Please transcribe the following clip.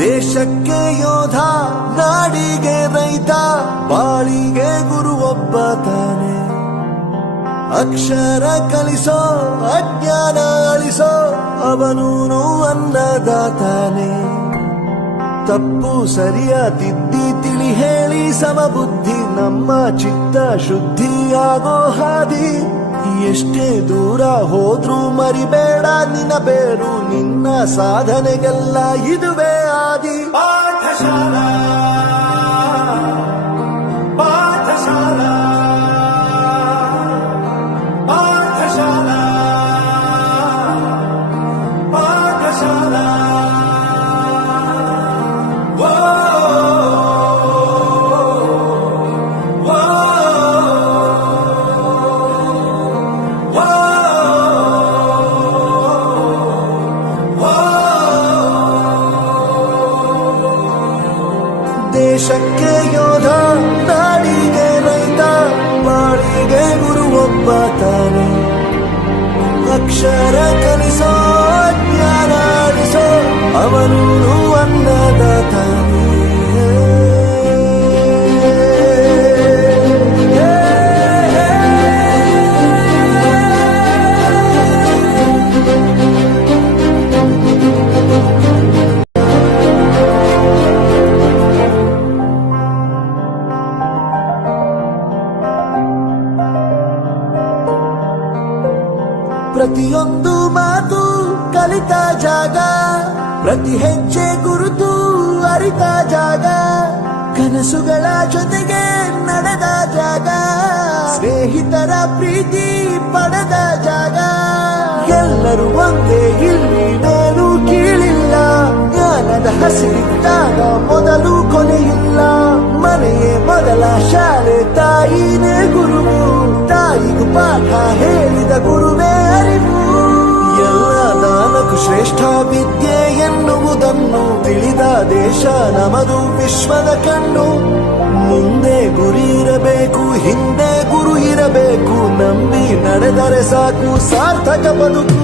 ದೇಶಕ್ಕೆ ಯೋಧ, ನಾಡಿಗೆ ರೈತ, ಬಾಳಿಗೆ ಗುರು ಒಬ್ಬ ತಾನೆ. ಅಕ್ಷರ ಕಲಿಸೋ, ಅಜ್ಞಾನ ಅಳಿಸೋ, ಅವನೂನು ಅನ್ನದಾತಾನೆ. ತಪ್ಪು ಸರಿಯ ತಿದ್ದಿ ತಿಳಿ ಹೇಳಿ ಸಮಬುದ್ಧಿ, ನಮ್ಮ ಚಿತ್ತ ಶುದ್ಧಿಯಾಗೋ ಹಾದಿ. ಎಷ್ಟೇ ದೂರ ಹೋದ್ರೂ ಮರಿಬೇಡ ನಿನ್ನ ಬೇರು, ನಿನ್ನ ಸಾಧನೆಗೆಲ್ಲ ಇದುವೇ ಆದಿ. ಪಾಠಶಾಲಾ ಪಾಠಶಾಲಾ ಪಾಠಶಾಲಾ ಪಾಠಶಾಲಾ. ದೇಶಕ್ಕೆ ಯೋಧ, ನಾಡಿಗೆ ರೈತ, ಬಾಳಿಗೆ ಗುರು ಒಬ್ಬ ತಾನೆ. ಅಕ್ಷರ ಕಲಿಸೋ, ಜ್ಞಾನ ಅಳಿಸೋ, ಅವನು ಅನ್ನದಾತಾನೆ. ಪ್ರತಿಯೊಂದು ಮಾತು ಕಲಿತ ಜಾಗ, ಪ್ರತಿ ಹೆಜ್ಜೆ ಗುರುತು ಅರಿತ ಜಾಗ, ಕನಸುಗಳ ಜೊತೆಗೆ ನಡೆದ ಜಾಗ, ಸ್ನೇಹಿತರ ಪ್ರೀತಿ ಪಡೆದ ಜಾಗ. ಎಲ್ಲರೂ ಒಂದೇ, ಇಲ್ಲಿ ಮೇಲೂ ಕೀಳಿಲ್ಲ, ಜ್ಞಾನದ ಹಸಿರಿದ್ದಾಗ ಮೊದಲು ಕೊನೆಯಿಲ್ಲ. ಮನೆಯೇ ಮೊದಲ ಶಾಲೆ, ತಾಯಿನೇ ಗುರುವು, ತಾಯಿಗೂ ಪಾಠ ಹೇಳಿದ ಗುರುವೇ ಅರಿವು. ಎಲ್ಲ ದಾನಕ್ಕೂ ಶ್ರೇಷ್ಠ ವಿದ್ಯೆ ಎನ್ನುವುದನ್ನು ತಿಳಿದ ದೇಶ ನಮದು, ವಿಶ್ವದ ಕಣ್ಣು. ಮುಂದೆ ಗುರಿ ಇರಬೇಕು, ಹಿಂದೆ ಗುರು ಇರಬೇಕು, ನಂಬಿ ನಡೆದರೆ ಸಾಕು ಸಾರ್ಥಕ ಬದುಕು.